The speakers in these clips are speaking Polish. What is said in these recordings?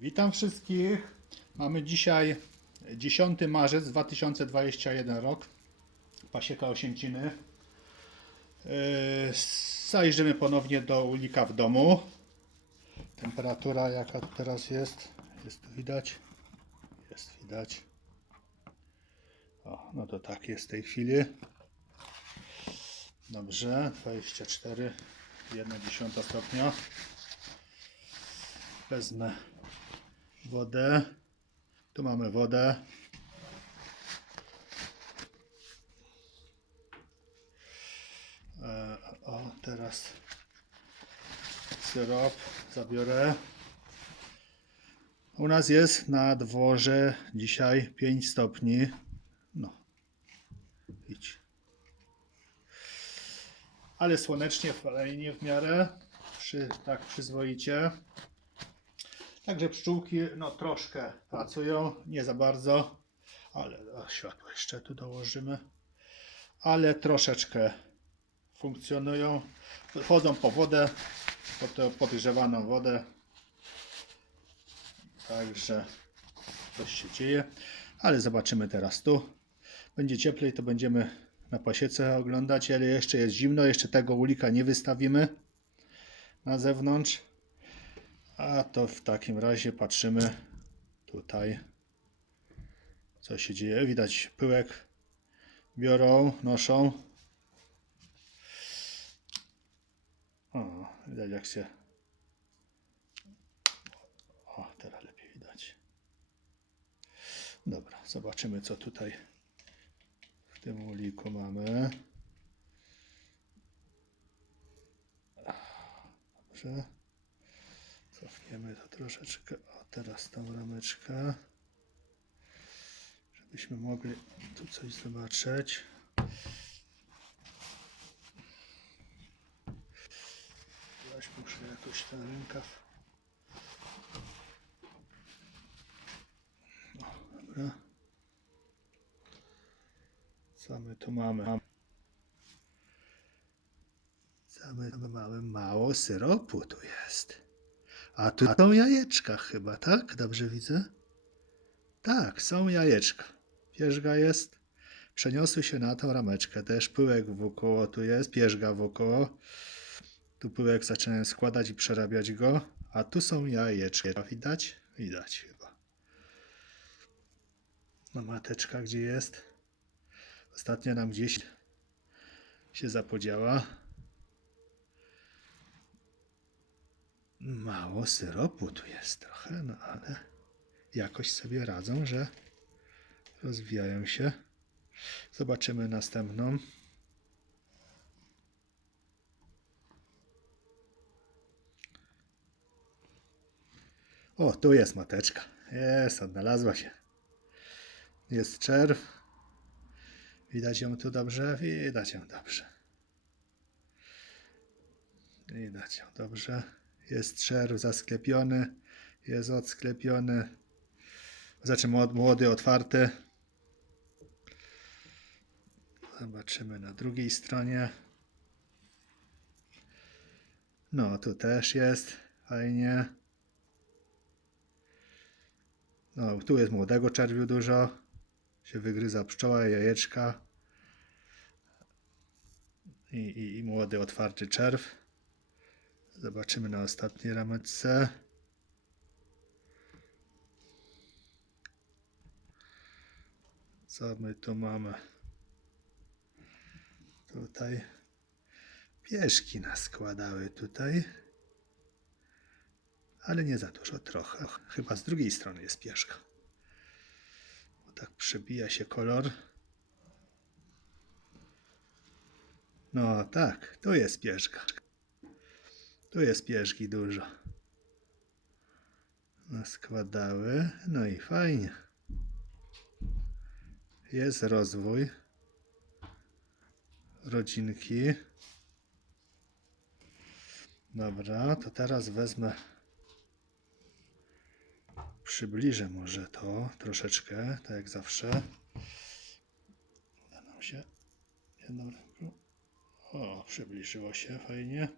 Witam wszystkich. Mamy dzisiaj 10 marzec 2021 rok. Pasieka Osięciny. Yy, Zajrzymy ponownie do ulika w domu. Temperatura jaka teraz jest? Jest tu widać? Jest widać. O, no to tak jest w tej chwili. Dobrze, 24, 1,1 stopnia. Wezmę wodę. Tu mamy wodę. E, O, teraz syrop zabiorę. U nas jest na dworze dzisiaj 5 stopni. No, idź. Ale słonecznie, fajnie w miarę. Przy, tak przyzwoicie. Także pszczółki no troszkę pracują, nie za bardzo, ale światło jeszcze tu dołożymy. Ale troszeczkę funkcjonują. Chodzą po wodę, po tę podgrzewaną wodę. Także coś się dzieje. Ale zobaczymy teraz tu. Będzie cieplej, to będziemy na pasiece oglądać, ale jeszcze jest zimno, jeszcze tego ulika nie wystawimy na zewnątrz. A to w takim razie patrzymy tutaj, co się dzieje. Widać pyłek biorą, noszą. O, widać jak się. O, teraz lepiej widać. Dobra, zobaczymy co tutaj w tym uliku mamy. Dobrze. Cofniemy to troszeczkę. O, teraz tą rameczkę. Żebyśmy mogli tu coś zobaczyć. Zaś muszę jakoś ten rękaw. O, dobra. Co my tu mamy? Co my tu mamy? Mało syropu tu jest. A tu są jajeczka chyba, tak? Dobrze widzę? Tak, są jajeczka. Pierzga jest. Przeniosły się na tą rameczkę. Też pyłek wokoło tu jest, pierzga wokoło. Tu pyłek zaczynają składać i przerabiać go. A tu są jajeczka. Widać? Widać chyba. No mateczka gdzie jest? Ostatnio nam gdzieś się zapodziała. Mało syropu tu jest trochę, no ale jakoś sobie radzą, że rozwijają się. Zobaczymy następną. O, tu jest mateczka. Jest, odnalazła się. Jest czerw. Widać ją tu dobrze? Widać ją dobrze. Widać ją dobrze. Jest czerw zasklepiony, jest odsklepiony. Znaczy młody otwarty. Zobaczymy na drugiej stronie. No, tu też jest fajnie. No, tu jest młodego czerwiu dużo. Się wygryza pszczoła, jajeczka. I, i, i młody otwarty czerw. Zobaczymy na ostatniej rameczce. Co my tu mamy? Tutaj pieszki nas składały tutaj. Ale nie za dużo, trochę. Chyba z drugiej strony jest pieszka. Bo tak przebija się kolor. No tak, tu jest pieszka. Tu jest pierzgi dużo. Składały. No i fajnie. Jest rozwój rodzinki. Dobra, to teraz wezmę. Przybliżę może to troszeczkę, tak jak zawsze. Uda nam się jedną ręką. O, przybliżyło się fajnie.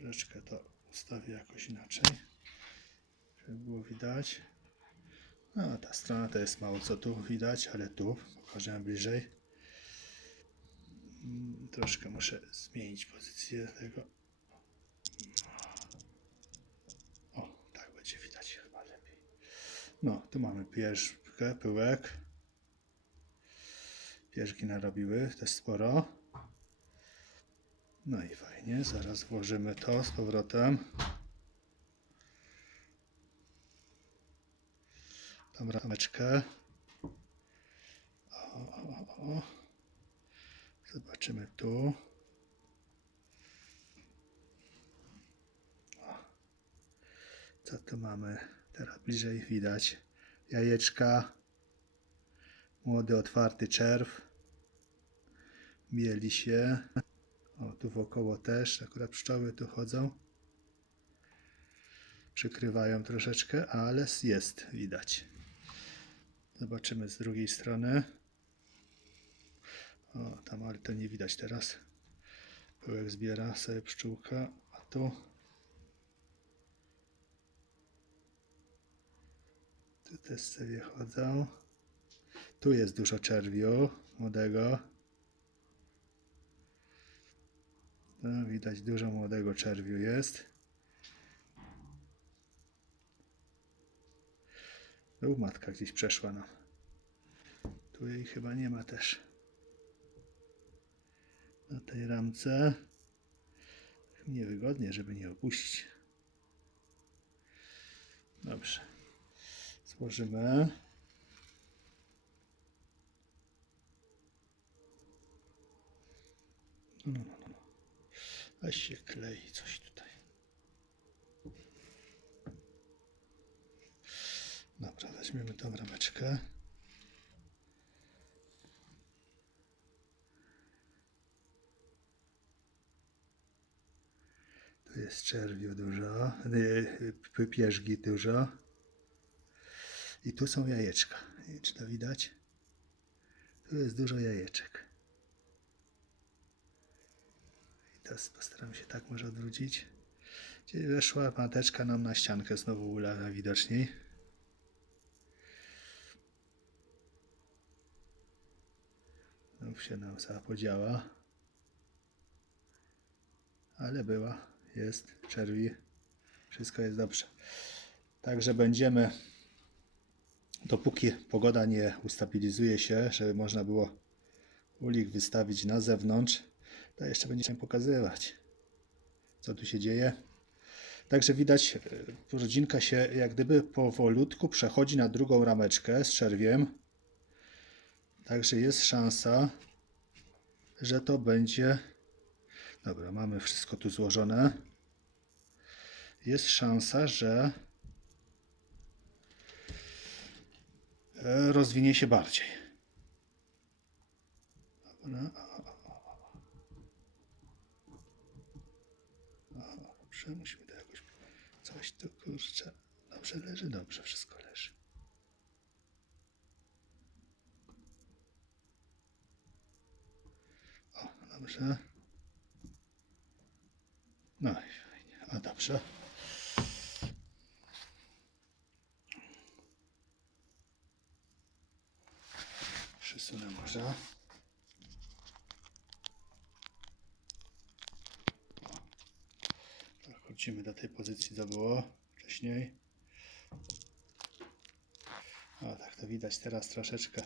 Troszeczkę to ustawię jakoś inaczej. Żeby było widać. No, ta strona to jest mało co tu widać, ale tu pokażę bliżej. Mm, Troszkę muszę zmienić pozycję tego. O, tak będzie widać chyba lepiej. No, tu mamy pierzgę, pyłek. Pierzgi narobiły też sporo. No i fajnie, zaraz włożymy to z powrotem. Tą rameczkę. O, o, o. Zobaczymy tu. O. Co tu mamy? Teraz bliżej widać. Jajeczka. Młody, otwarty czerw. Mieli się. O, tu wokoło też. Akurat pszczoły tu chodzą. Przykrywają troszeczkę, ale jest widać. Zobaczymy z drugiej strony. O, tam, ale to nie widać teraz. Pyłek zbiera sobie pszczółka, a tu. Tu też sobie chodzą. Tu jest dużo czerwiu młodego. No, widać dużo młodego czerwiu jest. Tu matka gdzieś przeszła nam. Tu jej chyba nie ma też. Na tej ramce. Niewygodnie, żeby nie opuścić. Dobrze. Złożymy. No, A się klei coś tutaj. Dobra, weźmiemy tą rameczkę. Tu jest czerwiu dużo, y, pierzgi dużo. I tu są jajeczka. Nie czy to widać? Tu jest dużo jajeczek. I teraz postaram się tak może odwrócić. Weszła mateczka nam na ściankę, znowu ula najwidoczniej. Znów się nam zapodziała. Ale była, jest, czerwi. Wszystko jest dobrze. Także będziemy, dopóki pogoda nie ustabilizuje się, żeby można było ulik wystawić na zewnątrz, to jeszcze będziemy pokazywać, co tu się dzieje. Także widać, e, rodzinka się jak gdyby powolutku przechodzi na drugą rameczkę z czerwiem. Także jest szansa, że to będzie. Dobra, mamy wszystko tu złożone. Jest szansa, że e, rozwinie się bardziej. Dobra. O, Dobrze, musimy to jakoś. Coś tu kurczę. Dobrze leży, dobrze, wszystko leży. O, dobrze. No i fajnie. A dobrze. Przesunę może. Tak, wrócimy do tej pozycji, co było wcześniej. O, tak to widać teraz troszeczkę.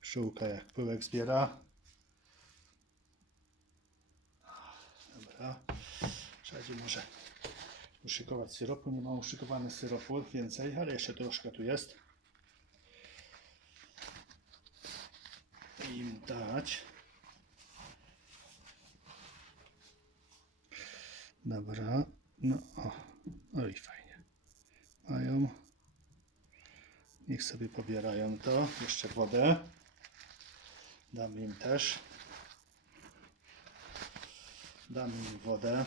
Pszczółka jak pyłek zbiera. Dobra. Trzeba może uszykować syropu. Nie mam uszykowane syropu więcej, ale jeszcze troszkę tu jest. Im dać. Dobra. No o. No i fajnie. Mają. Niech sobie pobierają to. Jeszcze wodę. Damy im też. Damy im wodę.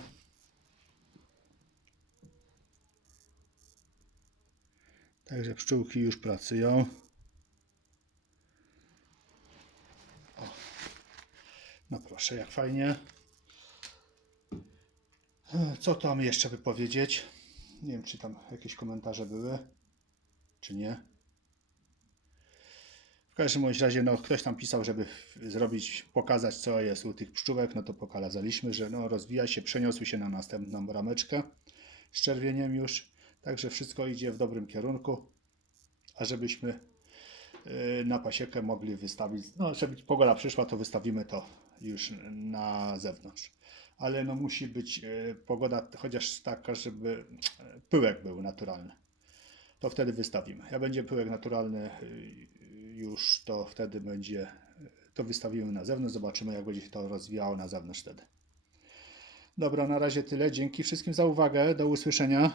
Także pszczółki już pracują. O. No proszę, jak fajnie. E, Co tam jeszcze by powiedzieć? Nie wiem, czy tam jakieś komentarze były, czy nie. W każdym bądź razie, no, ktoś tam pisał, żeby zrobić, pokazać, co jest u tych pszczółek, no to pokazaliśmy, że no, rozwija się, przeniosły się na następną rameczkę z czerwieniem już, także wszystko idzie w dobrym kierunku, a żebyśmy y, na pasiekę mogli wystawić, no, żeby pogoda przyszła, to wystawimy to już na zewnątrz. Ale no musi być y, pogoda chociaż taka, żeby y, pyłek był naturalny to wtedy wystawimy. Jak będzie pyłek naturalny y, już, to wtedy będzie, to wystawimy na zewnątrz, zobaczymy jak będzie się to rozwijało na zewnątrz wtedy. Dobra, na razie tyle. Dzięki wszystkim za uwagę. Do usłyszenia.